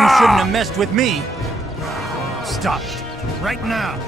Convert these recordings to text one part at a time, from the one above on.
You shouldn't have messed with me. Stop it. Right now.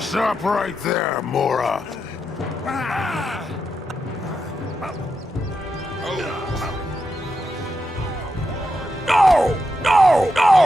Stop right there, Mora. No! No! No!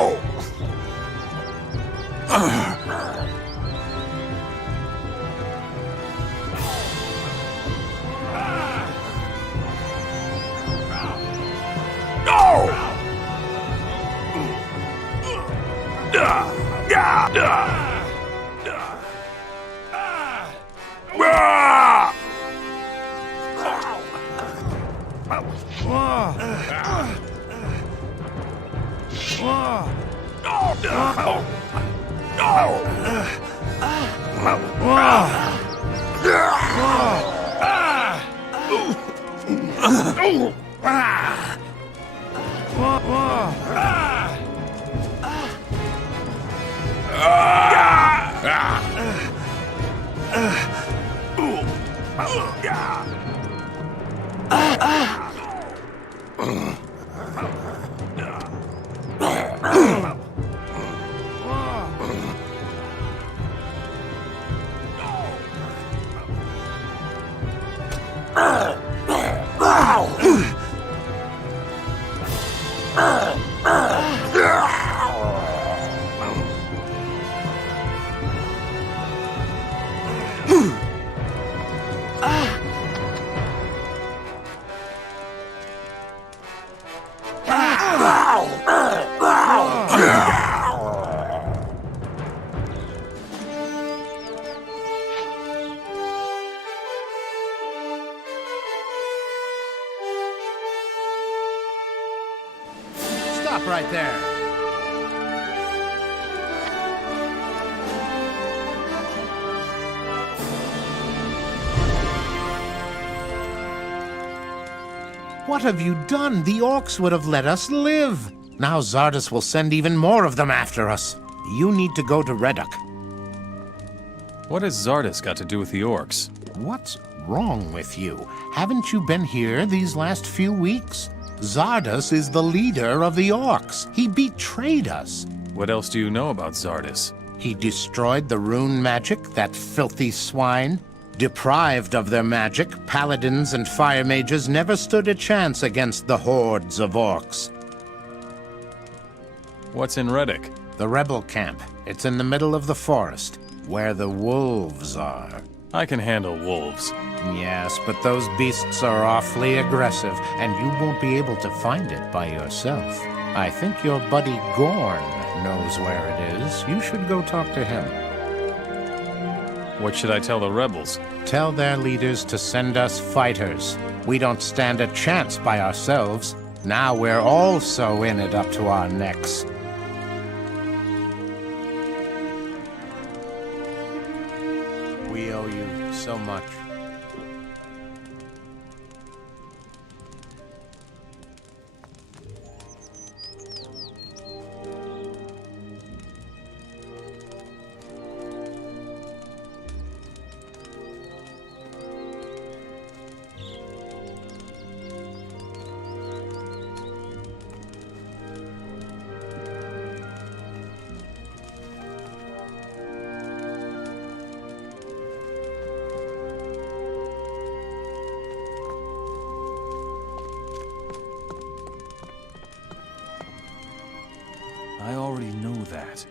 Stop right there. What have you done? The orcs would have let us live. Now Zardes will send even more of them after us. You need to go to Reddock. What has Zardes got to do with the orcs? What's wrong with you? Haven't you been here these last few weeks? Zardes is the leader of the orcs. He betrayed us. What else do you know about Zardes? He destroyed the rune magic, that filthy swine. Deprived of their magic, paladins and fire mages never stood a chance against the hordes of orcs. What's in Reddock? The rebel camp. It's in the middle of the forest, where the wolves are. I can handle wolves. Yes, but those beasts are awfully aggressive, and you won't be able to find it by yourself. I think your buddy Gorn knows where it is. You should go talk to him. What should I tell the rebels? Tell their leaders to send us fighters. We don't stand a chance by ourselves. Now we're also in it up to our necks. We owe you so much. I already know that.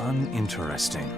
Uninteresting.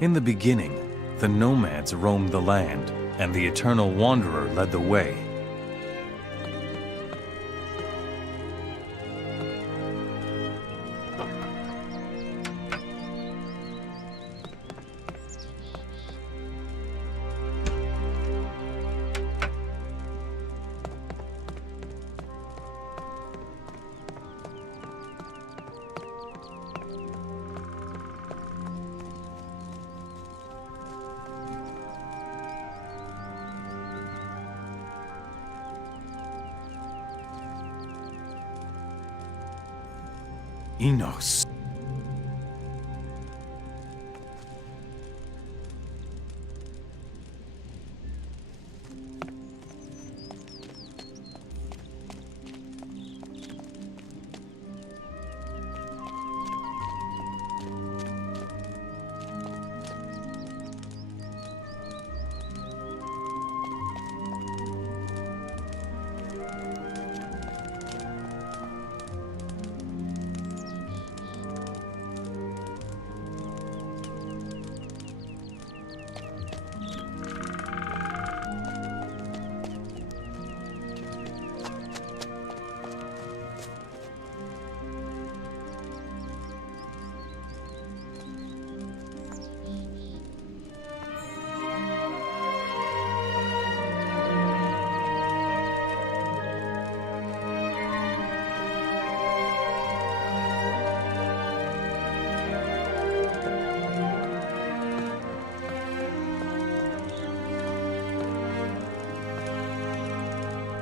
In the beginning, the nomads roamed the land, and the Eternal Wanderer led the way. Enos.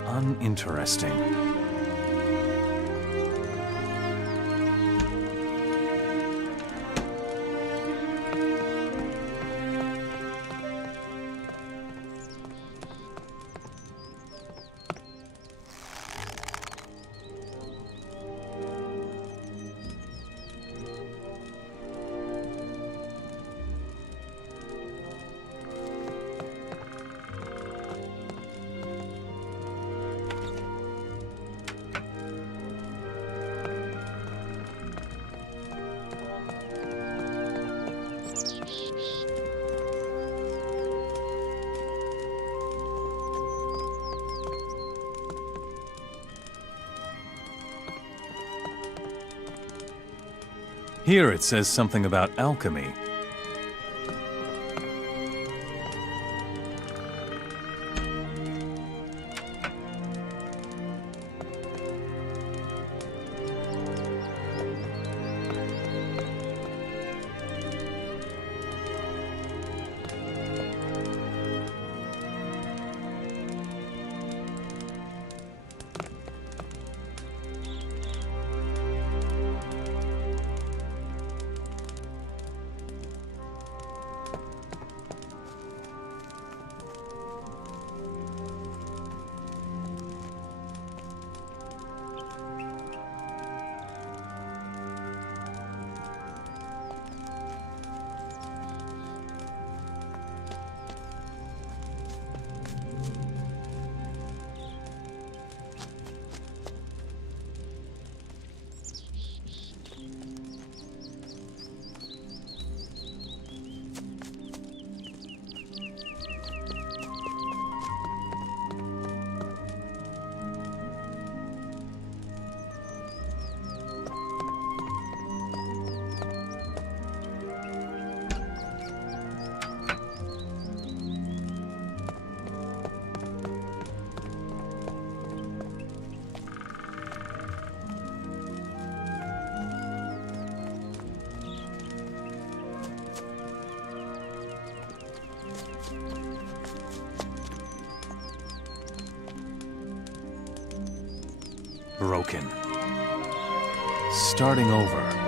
Uninteresting. Here it says something about alchemy. Broken. Starting over.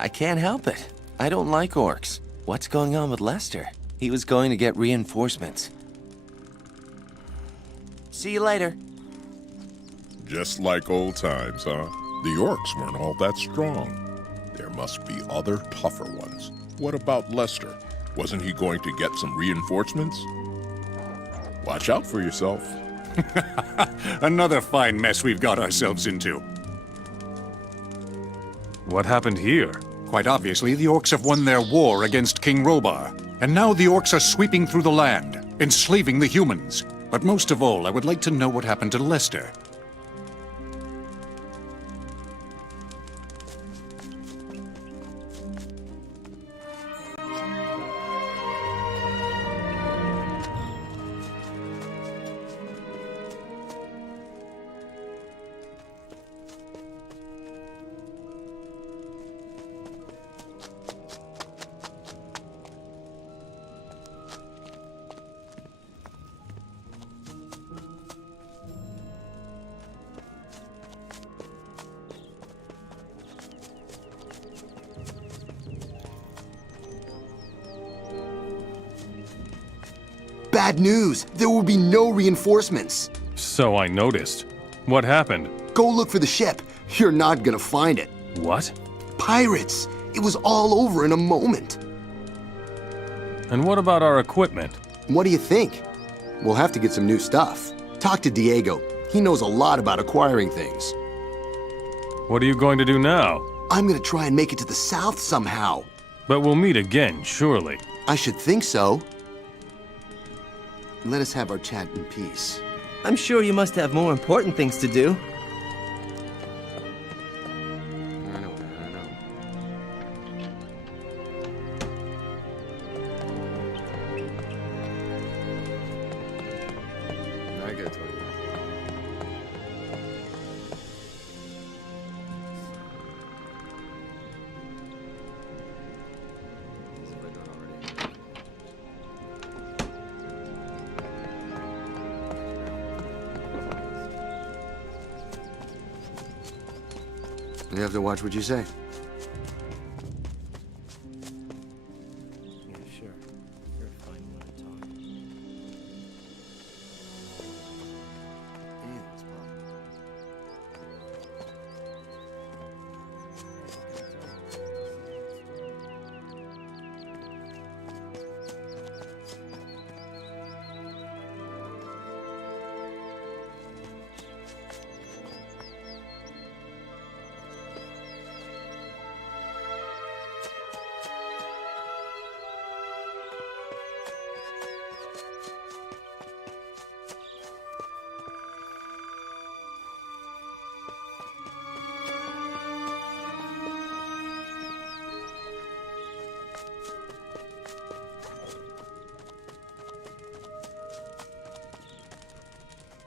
I can't help it. I don't like orcs. What's going on with Lester? He was going to get reinforcements. See you later. Just like old times, huh? The orcs weren't all that strong. There must be other tougher ones. What about Lester? Wasn't he going to get some reinforcements? Watch out for yourself. Another fine mess we've got ourselves into. What happened here? Quite obviously, the orcs have won their war against King Robar. And now the orcs are sweeping through the land, enslaving the humans. But most of all, I would like to know what happened to Lester. Bad news! There will be no reinforcements! So I noticed. What happened? Go look for the ship. You're not gonna find it. What? Pirates! It was all over in a moment. And what about our equipment? What do you think? We'll have to get some new stuff. Talk to Diego. He knows a lot about acquiring things. What are you going to do now? I'm gonna try and make it to the south somehow. But we'll meet again, surely. I should think so. Let us have our chat in peace. I'm sure you must have more important things to do. I know. I gotta tell you. You have to watch what you say. Yeah, sure. You're a fine one to talk. Anything's possible.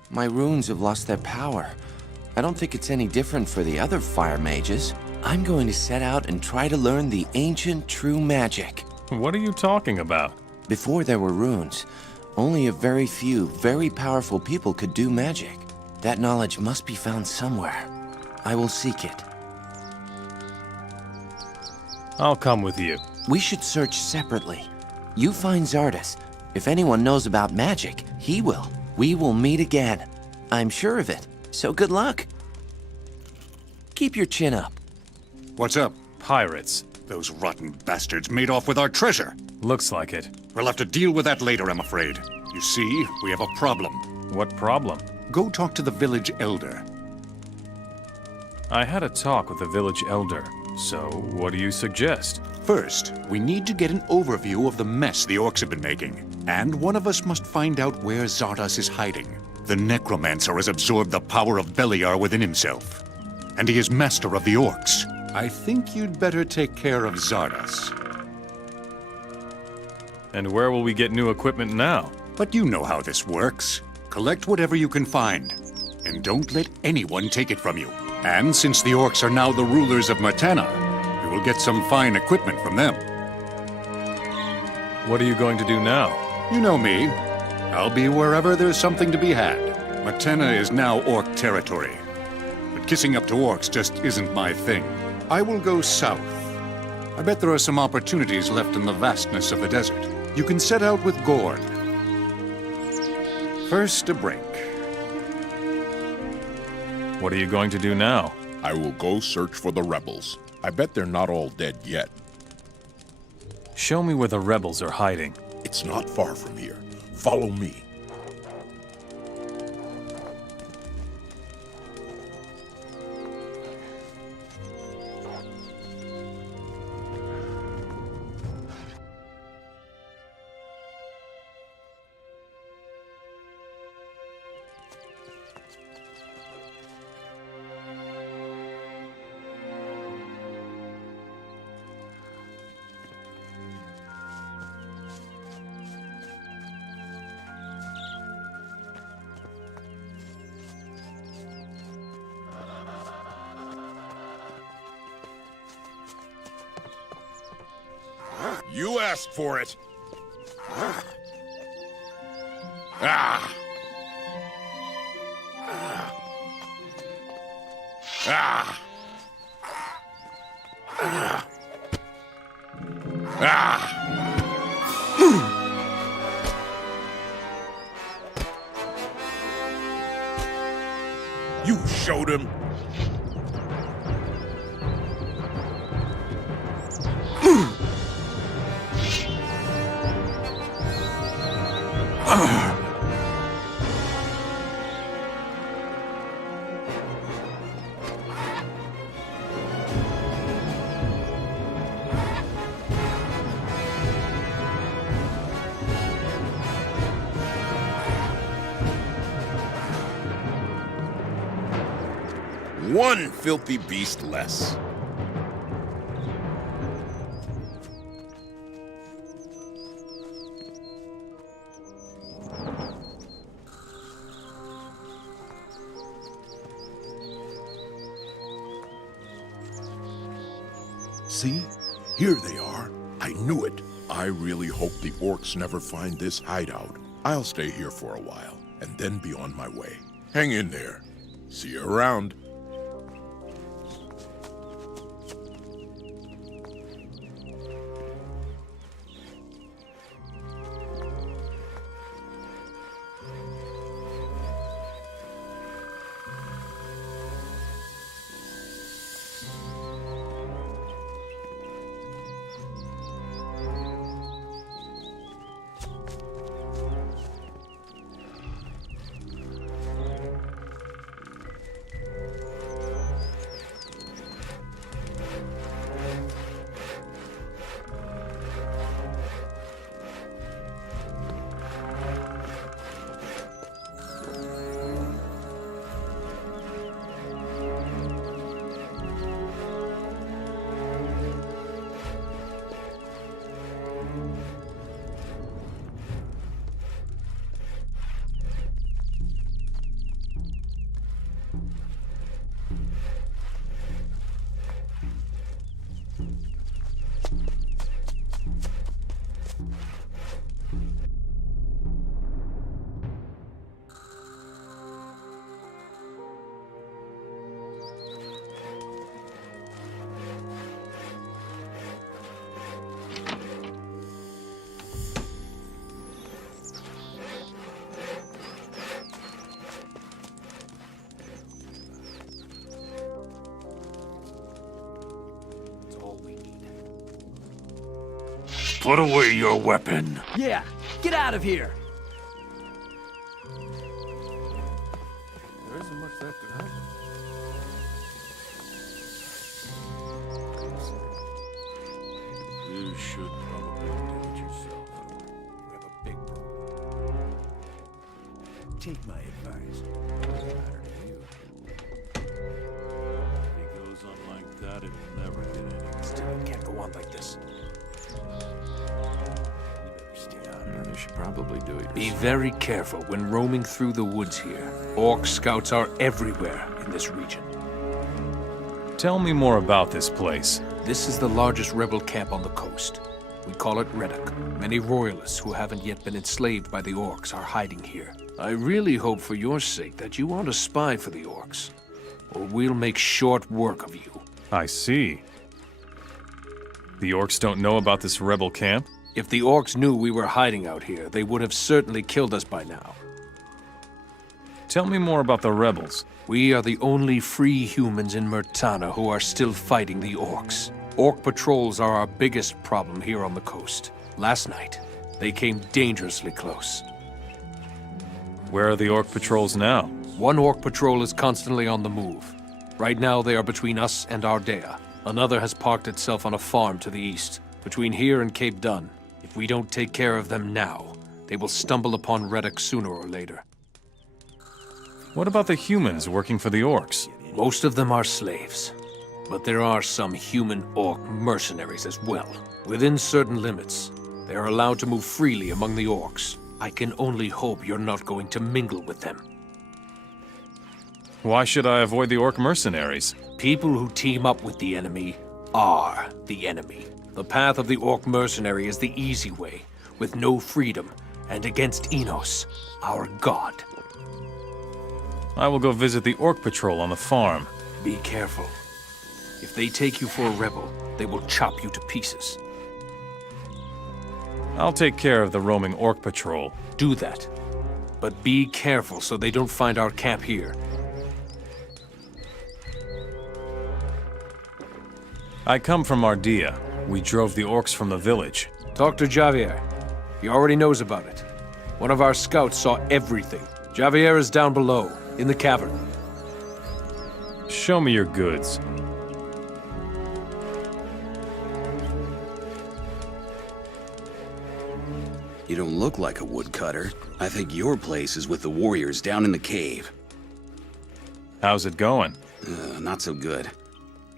My runes have lost their power. I don't think it's any different for the other fire mages. I'm going to set out and try to learn the ancient true magic. What are you talking about? Before there were runes, only a very few, very powerful people could do magic. That knowledge must be found somewhere. I will seek it. I'll come with you. We should search separately. You find Zardas. If anyone knows about magic, he will. We will meet again. I'm sure of it. So good luck. Keep your chin up. What's up? Pirates. Those rotten bastards made off with our treasure. Looks like it. We'll have to deal with that later, I'm afraid. You see, we have a problem. What problem? Go talk to the village elder. I had a talk with the village elder. So, what do you suggest? First, we need to get an overview of the mess the orcs have been making. And one of us must find out where Zardas is hiding. The necromancer has absorbed the power of Beliar within himself. And he is master of the orcs. I think you'd better take care of Zardas. And where will we get new equipment now? But you know how this works. Collect whatever you can find. And don't let anyone take it from you. And since the orcs are now the rulers of Matana, we will get some fine equipment from them. What are you going to do now? You know me. I'll be wherever there's something to be had. Matana is now orc territory. But kissing up to orcs just isn't my thing. I will go south, I bet there are some opportunities left in the vastness of the desert. You can set out with Gorn. First, a break. What are you going to do now? I will go search for the rebels. I bet they're not all dead yet. Show me where the rebels are hiding. It's not far from here. Follow me. You asked for it. Ah. Ah. Ah. Ah. You showed him. One filthy beast less. See? Here they are. I knew it. I really hope the orcs never find this hideout. I'll stay here for a while, and then be on my way. Hang in there. See you around. Put away your weapon. Yeah, get out of here! There isn't much that could happen. You should probably do it yourself. You have a big problem. Take my advice. Doesn't matter to you. If he goes on like that, it'll never get any. Still, it can't go on like this. You should probably do it. Be very careful when roaming through the woods here. Orc scouts are everywhere in this region. Tell me more about this place. This is the largest rebel camp on the coast. We call it Reddock. Many royalists who haven't yet been enslaved by the orcs are hiding here. I really hope for your sake that you aren't a spy for the orcs, or we'll make short work of you. I see. The orcs don't know about this rebel camp? If the orcs knew we were hiding out here, they would have certainly killed us by now. Tell me more about the rebels. We are the only free humans in Murtana who are still fighting the orcs. Orc patrols are our biggest problem here on the coast. Last night, they came dangerously close. Where are the orc patrols now? One orc patrol is constantly on the move. Right now, they are between us and Ardea. Another has parked itself on a farm to the east, between here and Cape Dun. If we don't take care of them now, they will stumble upon Reddock sooner or later. What about the humans working for the orcs? Most of them are slaves, but there are some human-orc mercenaries as well. Within certain limits, they are allowed to move freely among the orcs. I can only hope you're not going to mingle with them. Why should I avoid the orc mercenaries? People who team up with the enemy are the enemy. The path of the orc mercenary is the easy way, with no freedom, and against Enos, our god. I will go visit the orc patrol on the farm. Be careful. If they take you for a rebel, they will chop you to pieces. I'll take care of the roaming orc patrol. Do that. But be careful so they don't find our camp here. I come from Ardea. We drove the orcs from the village. Talk to Javier. He already knows about it. One of our scouts saw everything. Javier is down below, in the cavern. Show me your goods. You don't look like a woodcutter. I think your place is with the warriors down in the cave. How's it going? Not so good.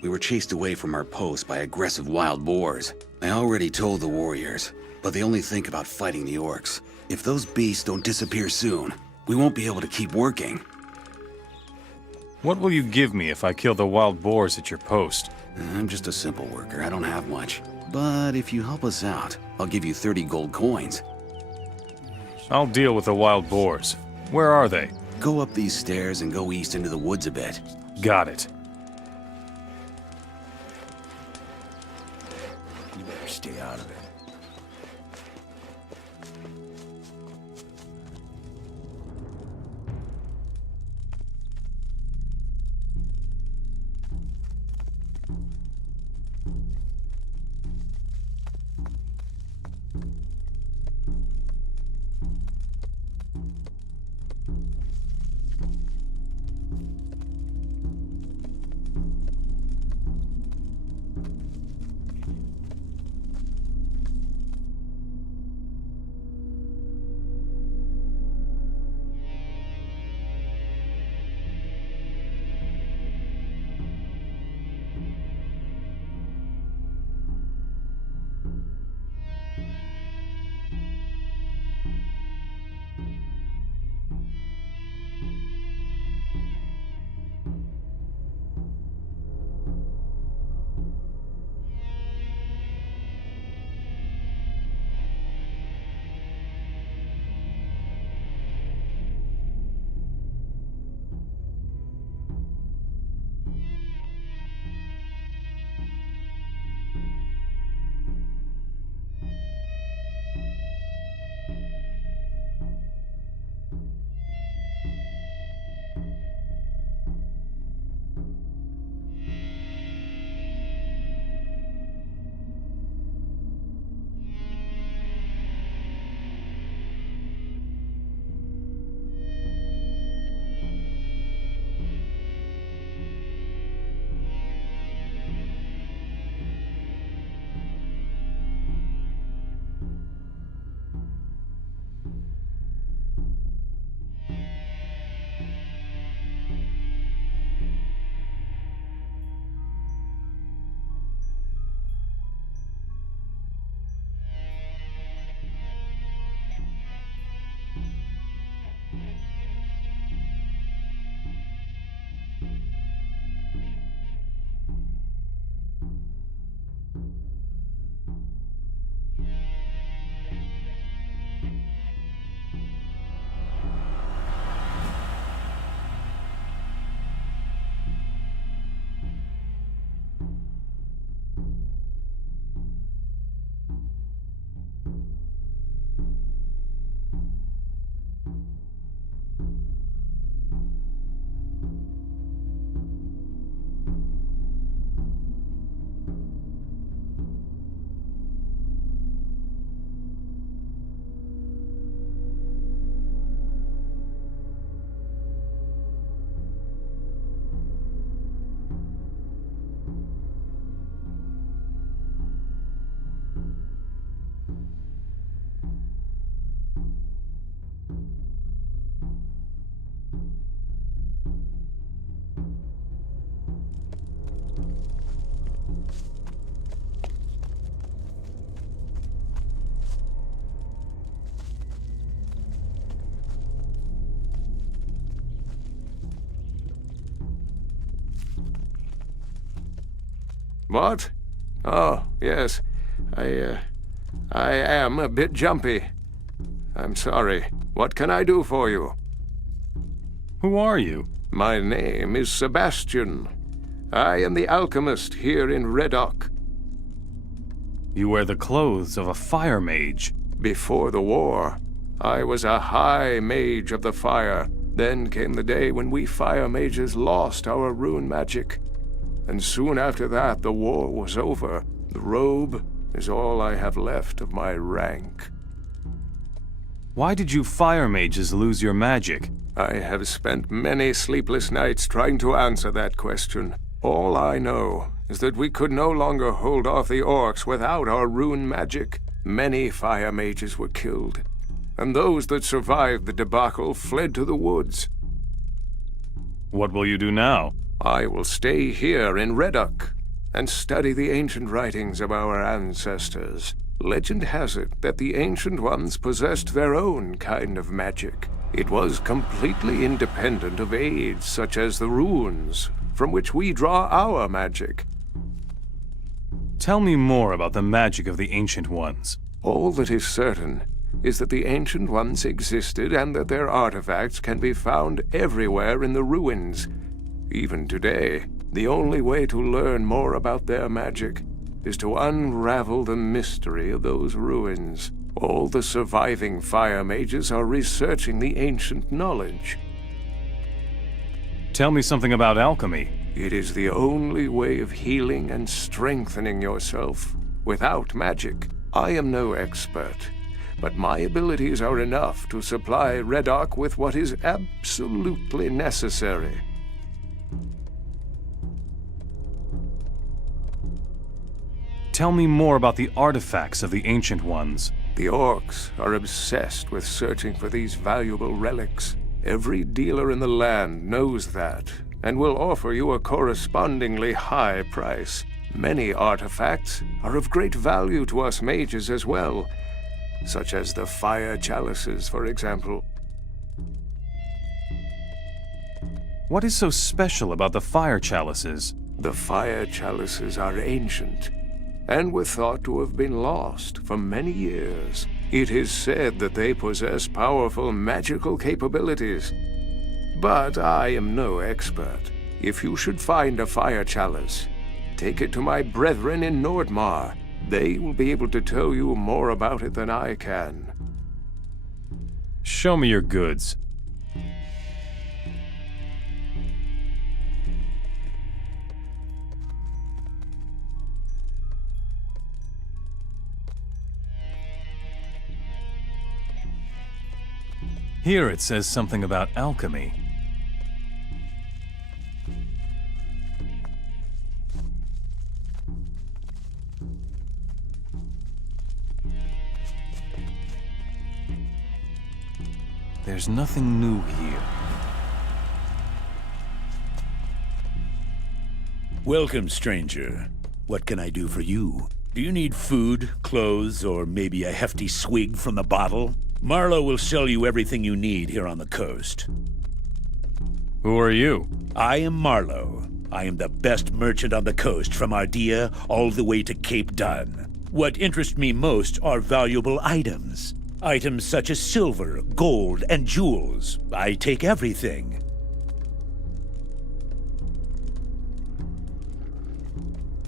We were chased away from our post by aggressive wild boars. I already told the warriors, but they only think about fighting the orcs. If those beasts don't disappear soon, we won't be able to keep working. What will you give me if I kill the wild boars at your post? I'm just a simple worker, I don't have much. But if you help us out, I'll give you 30 gold coins. I'll deal with the wild boars. Where are they? Go up these stairs and go east into the woods a bit. Got it. You better stay out of it. What? Oh, yes. I am a bit jumpy. I'm sorry. What can I do for you? Who are you? My name is Sebastian. I am the alchemist here in Redock. You wear the clothes of a fire mage. Before the war, I was a high mage of the fire. Then came the day when we fire mages lost our rune magic. And soon after that, the war was over. The robe is all I have left of my rank. Why did you fire mages lose your magic? I have spent many sleepless nights trying to answer that question. All I know is that we could no longer hold off the orcs without our rune magic. Many fire mages were killed, and those that survived the debacle fled to the woods. What will you do now? I will stay here in Redock and study the ancient writings of our ancestors. Legend has it that the Ancient Ones possessed their own kind of magic. It was completely independent of aids such as the runes, from which we draw our magic. Tell me more about the magic of the Ancient Ones. All that is certain is that the Ancient Ones existed and that their artifacts can be found everywhere in the ruins. Even today, the only way to learn more about their magic is to unravel the mystery of those ruins. All the surviving fire mages are researching the ancient knowledge. Tell me something about alchemy. It is the only way of healing and strengthening yourself without magic. I am no expert, but my abilities are enough to supply Redock with what is absolutely necessary. Tell me more about the artifacts of the Ancient Ones. The orcs are obsessed with searching for these valuable relics. Every dealer in the land knows that, and will offer you a correspondingly high price. Many artifacts are of great value to us mages as well, such as the fire chalices, for example. What is so special about the fire chalices? The fire chalices are ancient, and were thought to have been lost for many years. It is said that they possess powerful magical capabilities. But I am no expert. If you should find a fire chalice, take it to my brethren in Nordmar. They will be able to tell you more about it than I can. Show me your goods. Here it says something about alchemy. There's nothing new here. Welcome, stranger. What can I do for you? Do you need food, clothes, or maybe a hefty swig from the bottle? Marlowe will sell you everything you need here on the coast. Who are you? I am Marlowe. I am the best merchant on the coast, from Ardea all the way to Cape Dun. What interests me most are valuable items. Items such as silver, gold, and jewels. I take everything.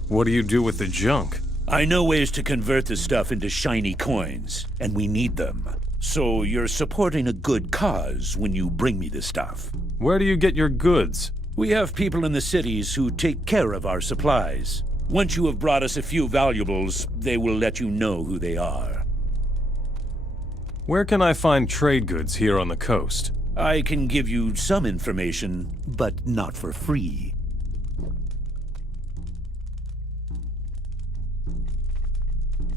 What do you do with the junk? I know ways to convert the stuff into shiny coins, and we need them. So you're supporting a good cause when you bring me the stuff. Where do you get your goods? We have people in the cities who take care of our supplies. Once you have brought us a few valuables, they will let you know who they are. Where can I find trade goods here on the coast? I can give you some information, but not for free.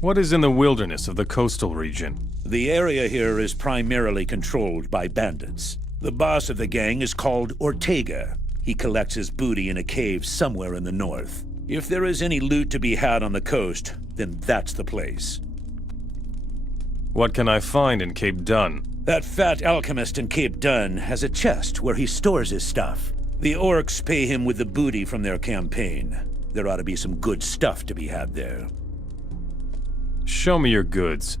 What is in the wilderness of the coastal region? The area here is primarily controlled by bandits. The boss of the gang is called Ortega. He collects his booty in a cave somewhere in the north. If there is any loot to be had on the coast, then that's the place. What can I find in Cape Dun? That fat alchemist in Cape Dun has a chest where he stores his stuff. The orcs pay him with the booty from their campaign. There ought to be some good stuff to be had there. Show me your goods.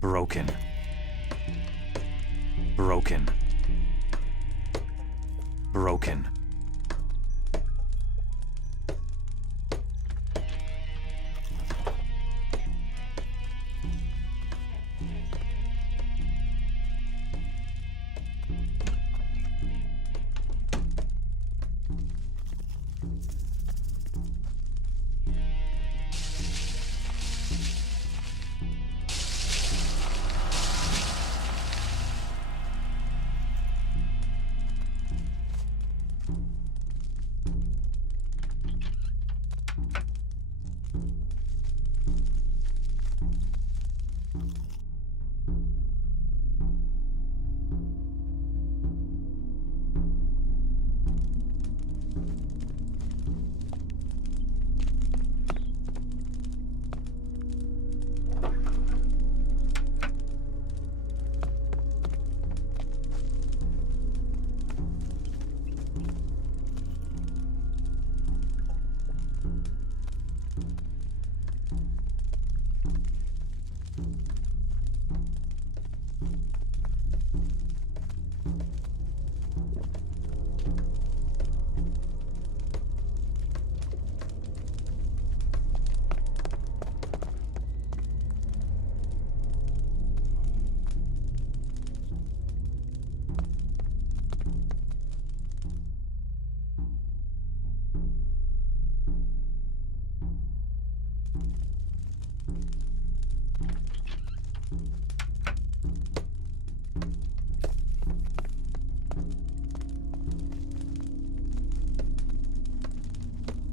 Broken. Broken. Broken.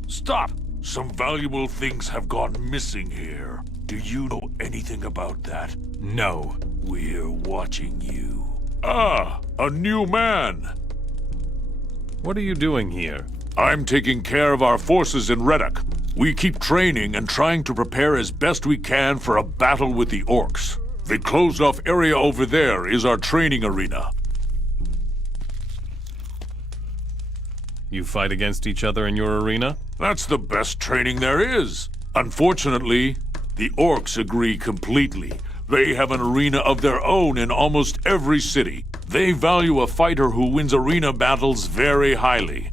Stop! Some valuable things have gone missing here. Do you know anything about that? No. We're watching you. Ah! A new man! What are you doing here? I'm taking care of our forces in Reddock. We keep training and trying to prepare as best we can for a battle with the orcs. The closed-off area over there is our training arena. You fight against each other in your arena? That's the best training there is. Unfortunately, the orcs agree completely. They have an arena of their own in almost every city. They value a fighter who wins arena battles very highly.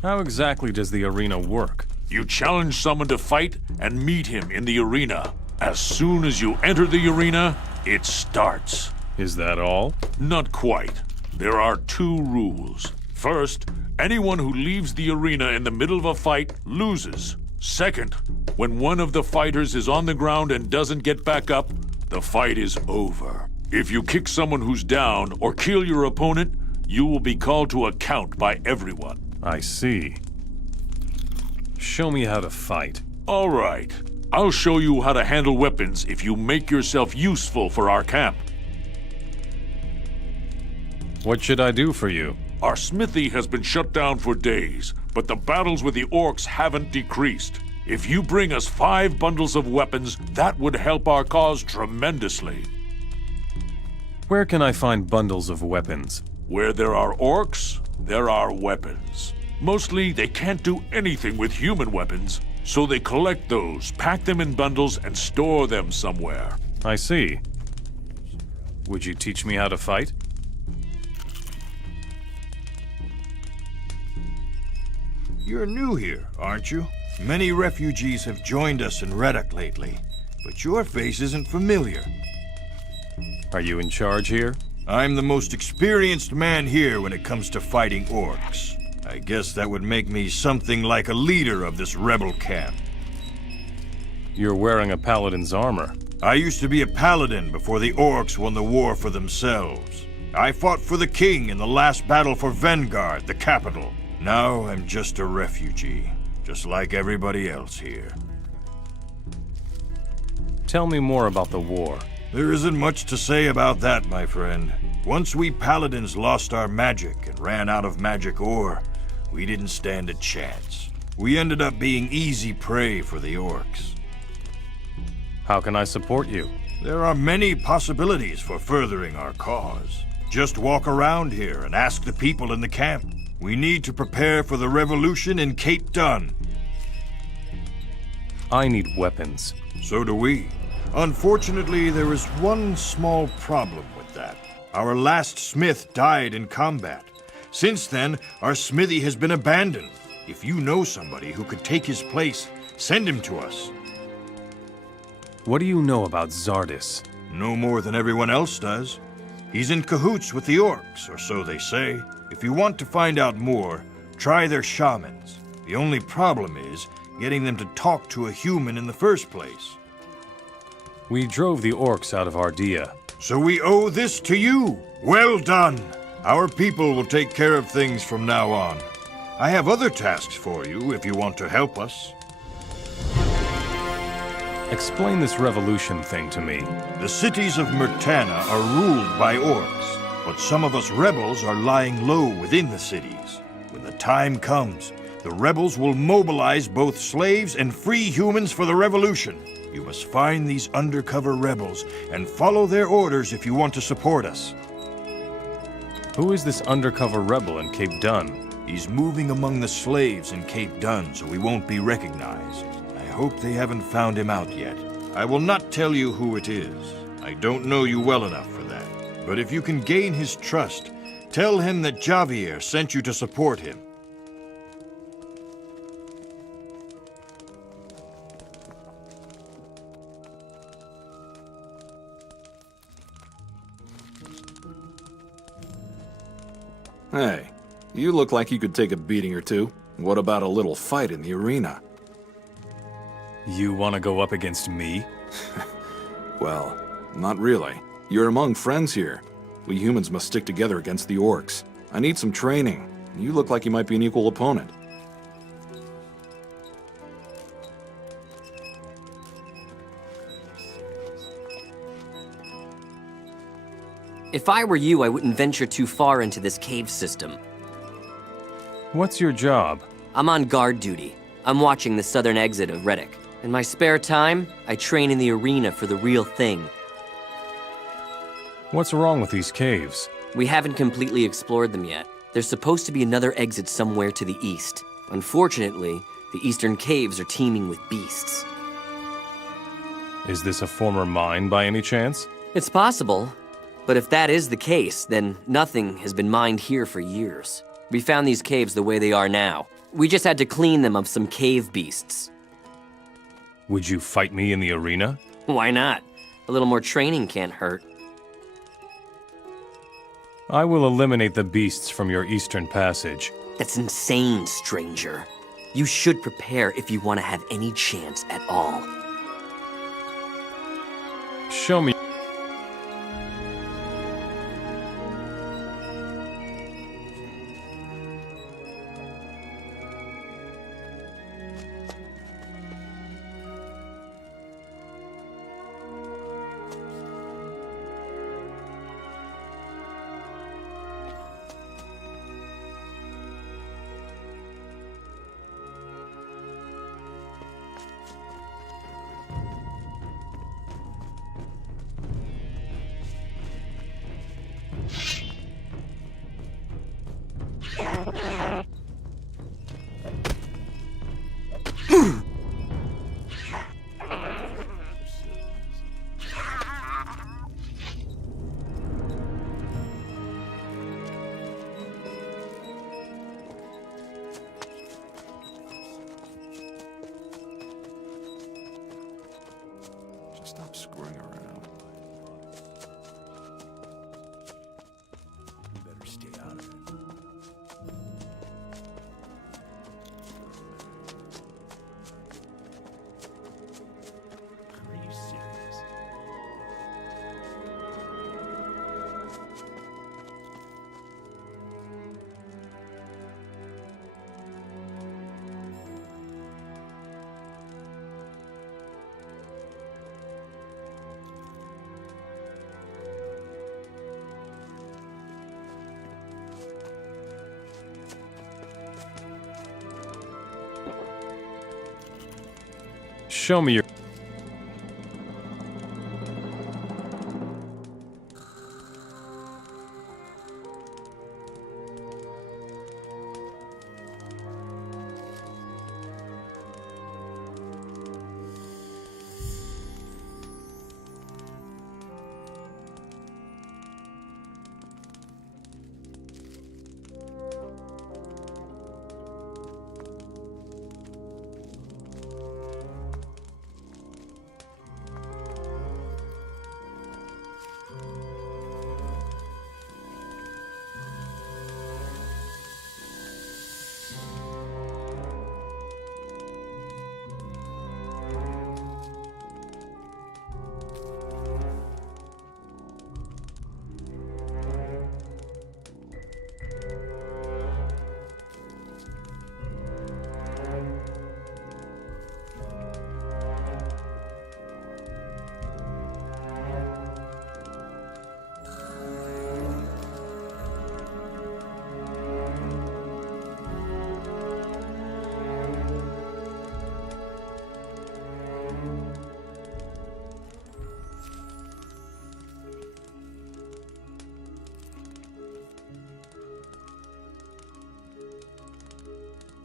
How exactly does the arena work? You challenge someone to fight and meet him in the arena. As soon as you enter the arena, it starts. Is that all? Not quite. There are 2 rules. First, anyone who leaves the arena in the middle of a fight loses. Second, when one of the fighters is on the ground and doesn't get back up, the fight is over. If you kick someone who's down or kill your opponent, you will be called to account by everyone. I see. Show me how to fight. All right. I'll show you how to handle weapons if you make yourself useful for our camp. What should I do for you? Our smithy has been shut down for days, but the battles with the orcs haven't decreased. If you bring us 5 bundles of weapons, that would help our cause tremendously. Where can I find bundles of weapons? Where there are orcs, there are weapons. Mostly, they can't do anything with human weapons, so they collect those, pack them in bundles, and store them somewhere. I see. Would you teach me how to fight? You're new here, aren't you? Many refugees have joined us in Reddock lately, but your face isn't familiar. Are you in charge here? I'm the most experienced man here when it comes to fighting orcs. I guess that would make me something like a leader of this rebel camp. You're wearing a paladin's armor. I used to be a paladin before the orcs won the war for themselves. I fought for the king in the last battle for Vanguard, the capital. Now I'm just a refugee, just like everybody else here. Tell me more about the war. There isn't much to say about that, my friend. Once we paladins lost our magic and ran out of magic ore, we didn't stand a chance. We ended up being easy prey for the orcs. How can I support you? There are many possibilities for furthering our cause. Just walk around here and ask the people in the camp. We need to prepare for the revolution in Cape Dun. I need weapons. So do we. Unfortunately, there is one small problem with that. Our last smith died in combat. Since then, our smithy has been abandoned. If you know somebody who could take his place, send him to us. What do you know about Zardis? No more than everyone else does. He's in cahoots with the orcs, or so they say. If you want to find out more, try their shamans. The only problem is getting them to talk to a human in the first place. We drove the orcs out of Ardea. So we owe this to you. Well done. Our people will take care of things from now on. I have other tasks for you if you want to help us. Explain this revolution thing to me. The cities of Murtana are ruled by orcs, but some of us rebels are lying low within the cities. When the time comes, the rebels will mobilize both slaves and free humans for the revolution. You must find these undercover rebels and follow their orders if you want to support us. Who is this undercover rebel in Cape Dun? He's moving among the slaves in Cape Dun, so we won't be recognized. I hope they haven't found him out yet. I will not tell you who it is. I don't know you well enough for that. But if you can gain his trust, tell him that Javier sent you to support him. Hey, you look like you could take a beating or two. What about a little fight in the arena? You want to go up against me? Well, not really. You're among friends here. We humans must stick together against the orcs. I need some training. You look like you might be an equal opponent. If I were you, I wouldn't venture too far into this cave system. What's your job? I'm on guard duty. I'm watching the southern exit of Reddock. In my spare time, I train in the arena for the real thing. What's wrong with these caves? We haven't completely explored them yet. There's supposed to be another exit somewhere to the east. Unfortunately, the eastern caves are teeming with beasts. Is this a former mine by any chance? It's possible. But if that is the case, then nothing has been mined here for years. We found these caves the way they are now. We just had to clean them of some cave beasts. Would you fight me in the arena? Why not? A little more training can't hurt. I will eliminate the beasts from your eastern passage. That's insane, stranger. You should prepare if you want to have any chance at all. Show me. Stop screwing around. You better stay out of it. Are you serious? Show me your...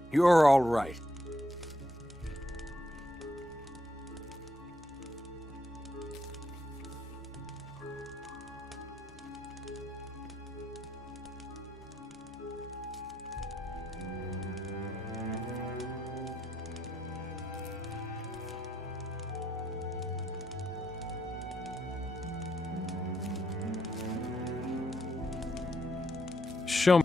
You're all right. Show me...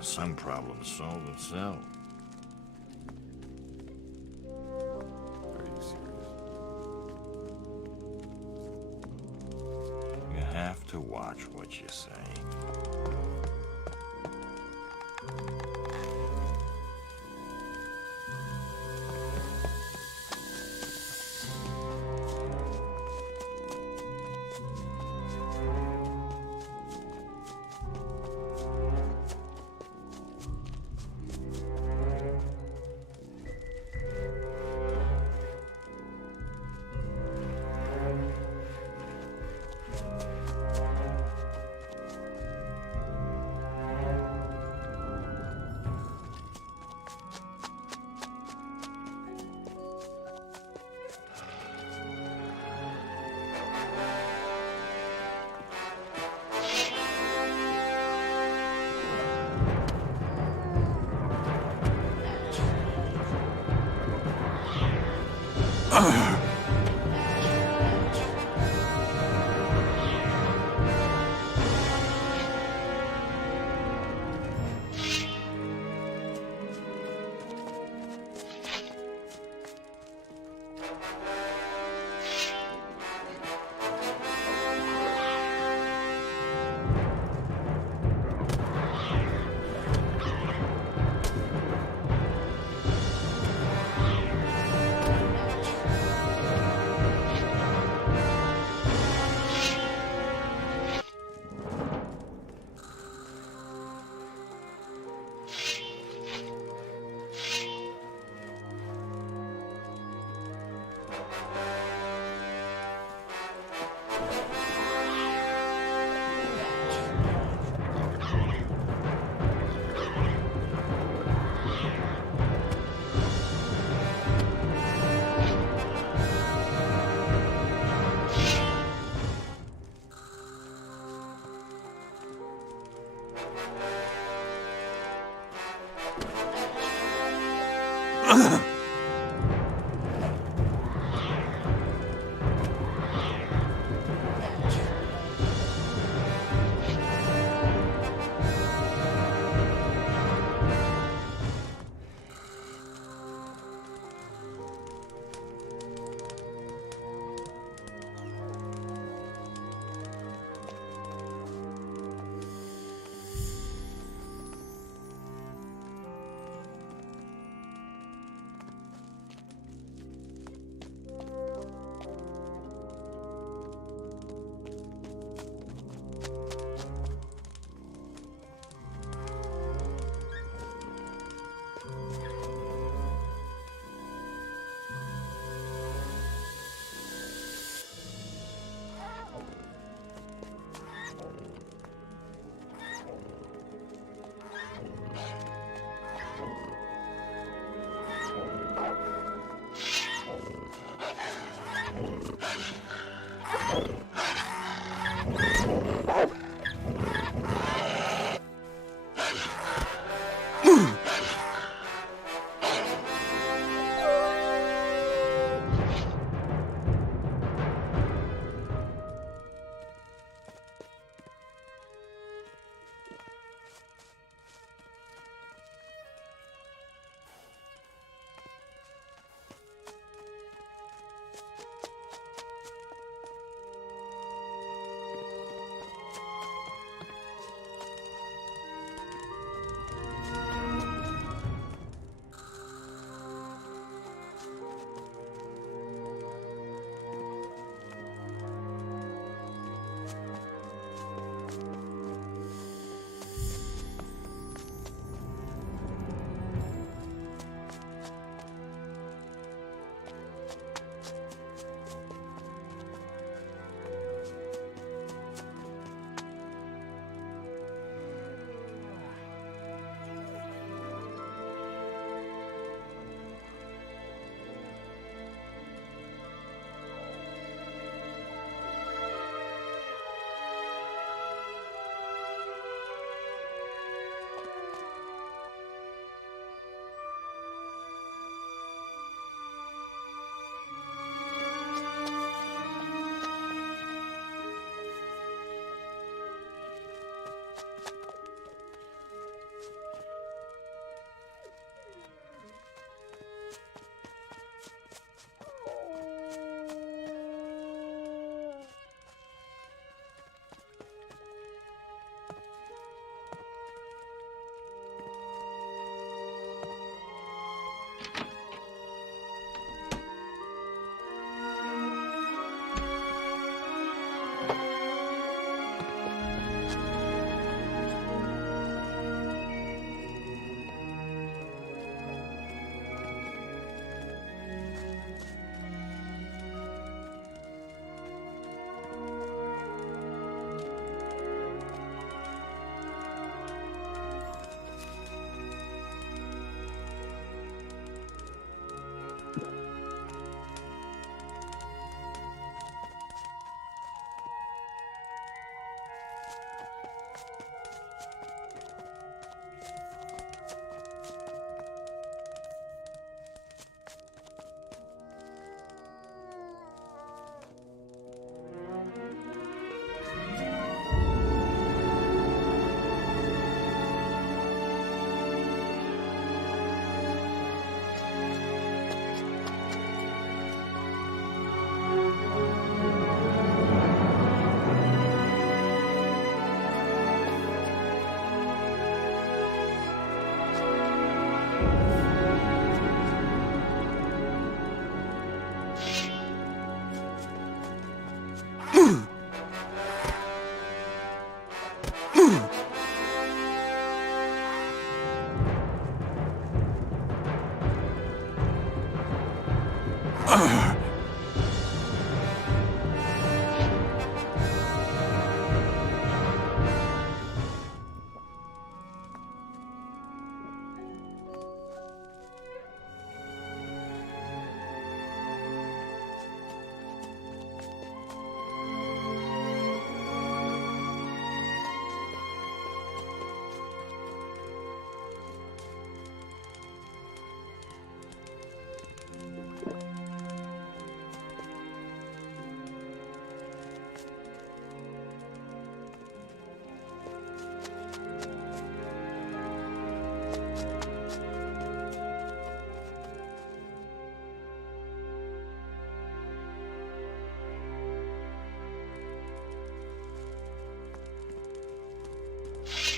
Some problems solve itself. Are you serious? You have to watch what you say.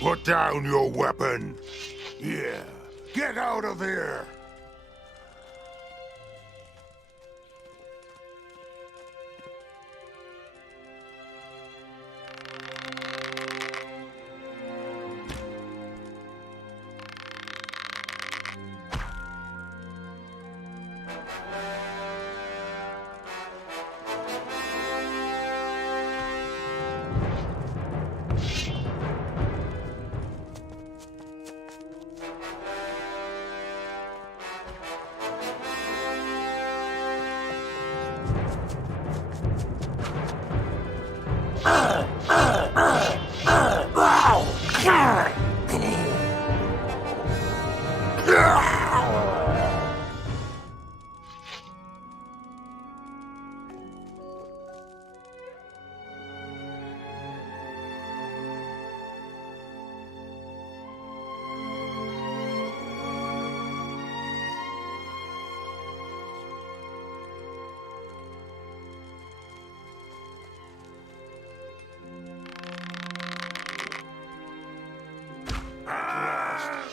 Put down your weapon. Yeah, get out of here.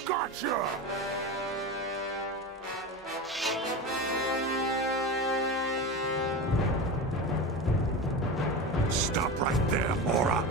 Gotcha! Stop right there, Mora.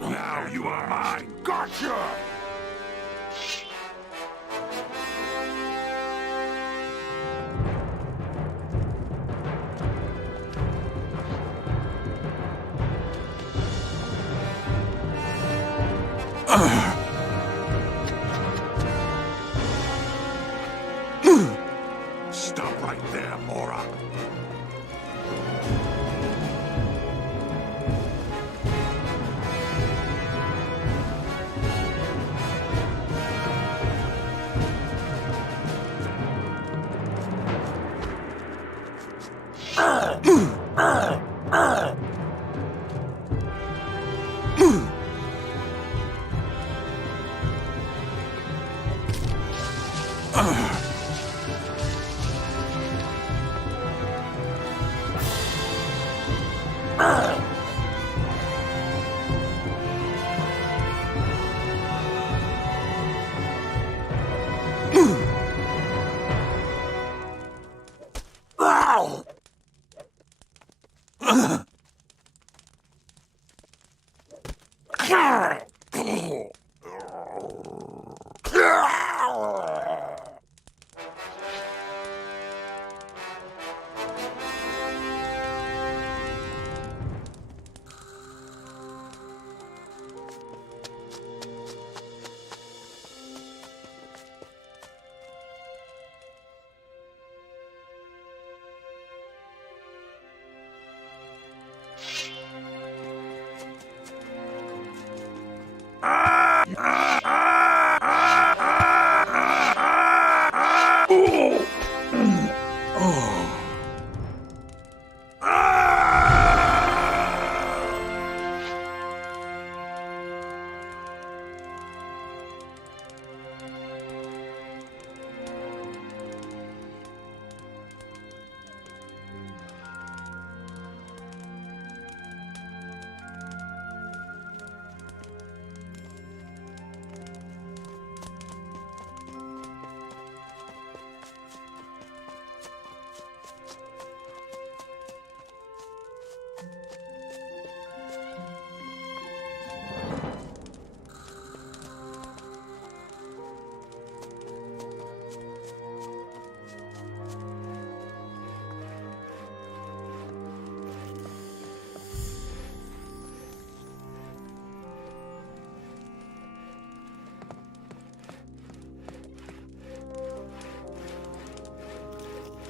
Now you are mine. Gotcha! Stop right there, Mora.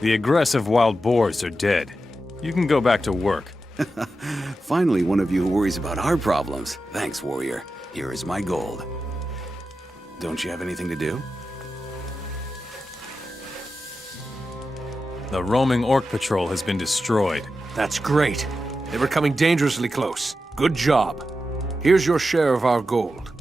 The aggressive wild boars are dead. You can go back to work. Finally, one of you who worries about our problems. Thanks, warrior. Here is my gold. Don't you have anything to do? The roaming orc patrol has been destroyed. That's great. They were coming dangerously close. Good job. Here's your share of our gold.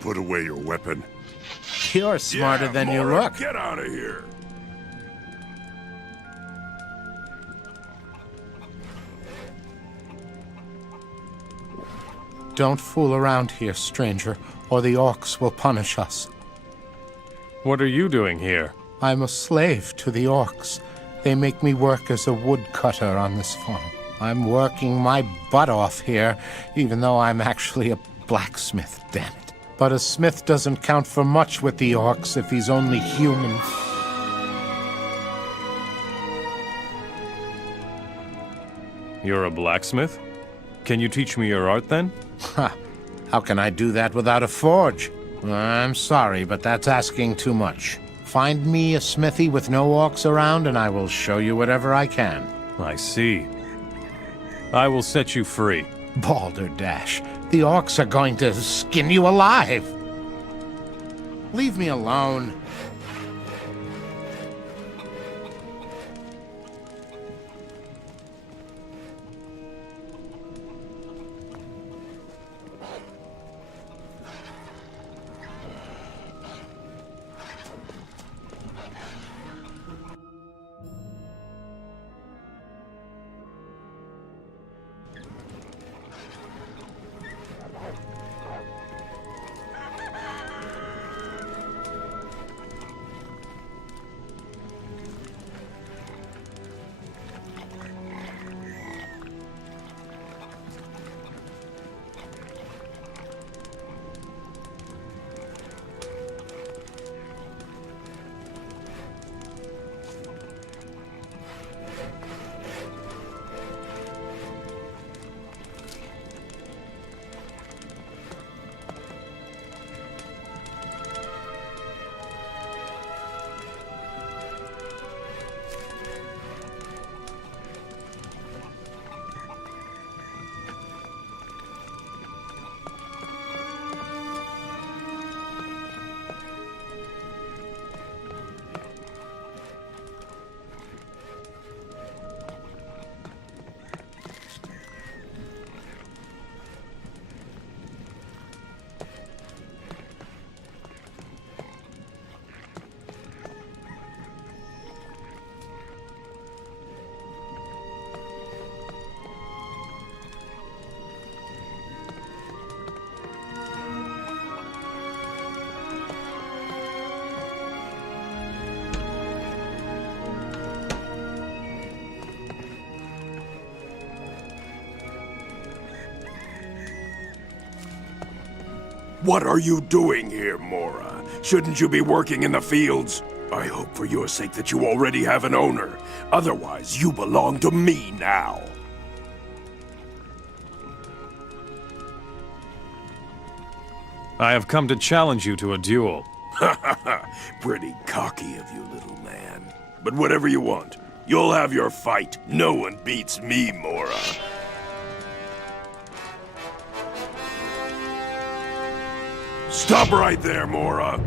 Put away your weapon. You're smarter than you Mora, look. Get out of here. Don't fool around here, stranger, or the orcs will punish us. What are you doing here? I'm a slave to the orcs. They make me work as a woodcutter on this farm. I'm working my butt off here, even though I'm actually a blacksmith, damn it. But a smith doesn't count for much with the orcs if he's only human. You're a blacksmith? Can you teach me your art then? Ha! How can I do that without a forge? I'm sorry, but that's asking too much. Find me a smithy with no orcs around, and I will show you whatever I can. I see. I will set you free. Balderdash, the orcs are going to skin you alive. Leave me alone. What are you doing here, Mora? Shouldn't you be working in the fields? I hope for your sake that you already have an owner. Otherwise, you belong to me now. I have come to challenge you to a duel. Pretty cocky of you, little man. But whatever you want, you'll have your fight. No one beats me, Mora. Stop right there, Mora.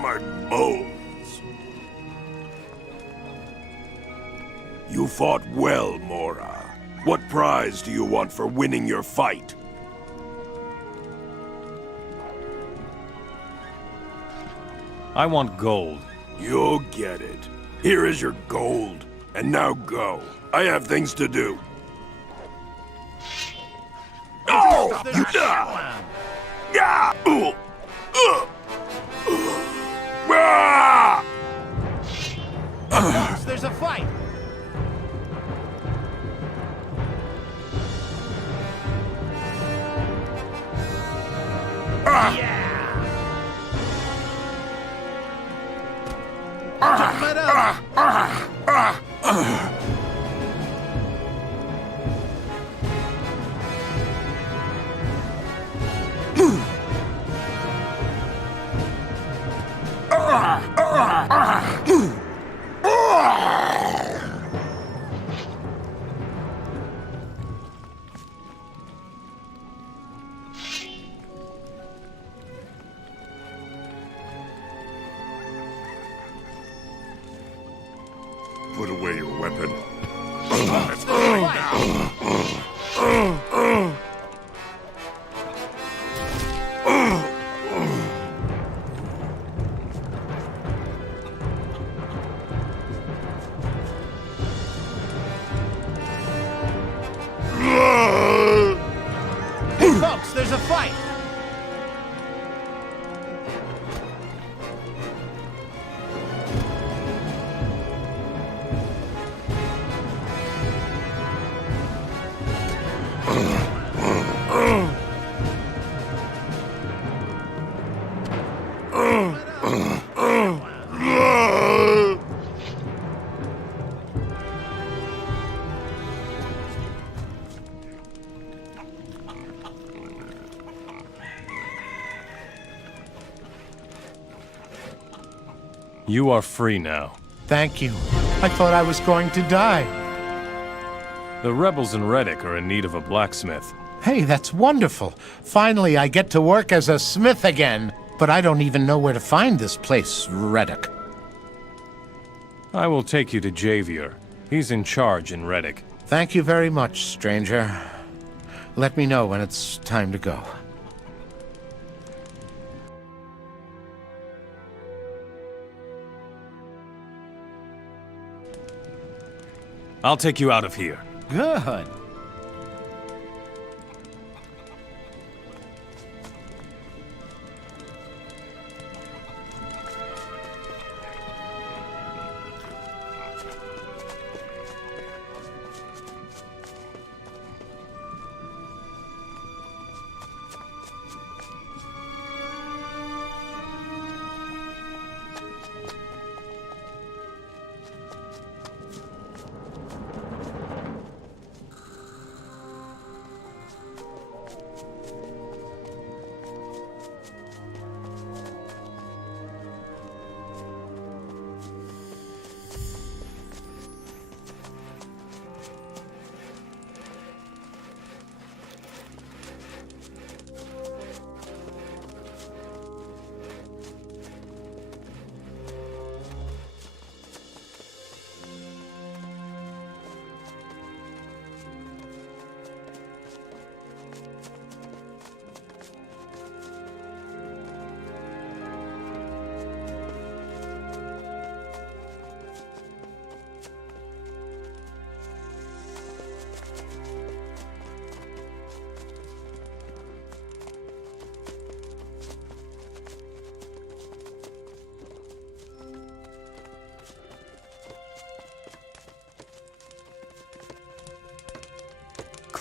My bones. You fought well, Mora. What prize do you want for winning your fight? I want gold. You'll get it. Here is your gold. And now go. I have things to do. Oh! Yeah! There's a fight! Put away your weapon. Hey folks, there's a fight! You are free now. Thank you. I thought I was going to die. The rebels in Reddick are in need of a blacksmith. Hey, that's wonderful. Finally, I get to work as a smith again. But I don't even know where to find this place, Reddick. I will take you to Javier. He's in charge in Reddick. Thank you very much, stranger. Let me know when it's time to go. I'll take you out of here. Good.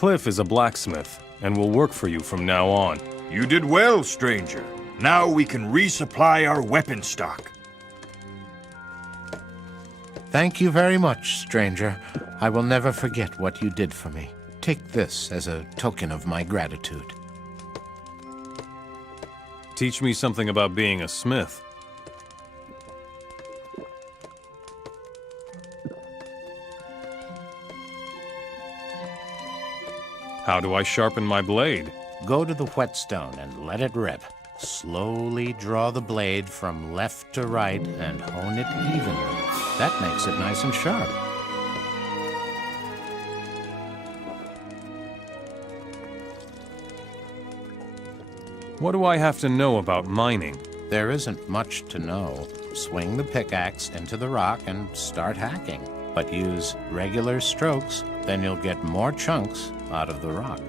Cliff is a blacksmith and will work for you from now on. You did well, stranger. Now we can resupply our weapon stock. Thank you very much, stranger. I will never forget what you did for me. Take this as a token of my gratitude. Teach me something about being a smith. How do I sharpen my blade? Go to the whetstone and let it rip. Slowly draw the blade from left to right and hone it evenly. That makes it nice and sharp. What do I have to know about mining? There isn't much to know. Swing the pickaxe into the rock and start hacking. But use regular strokes, then you'll get more chunks out of the rock.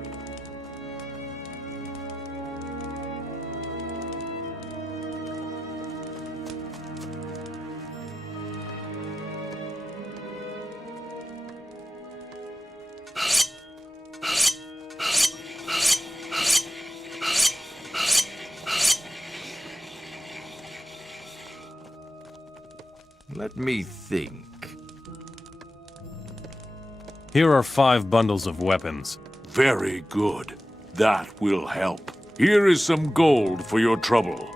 Let me think. Here are 5 bundles of weapons. Very good. That will help. Here is some gold for your trouble.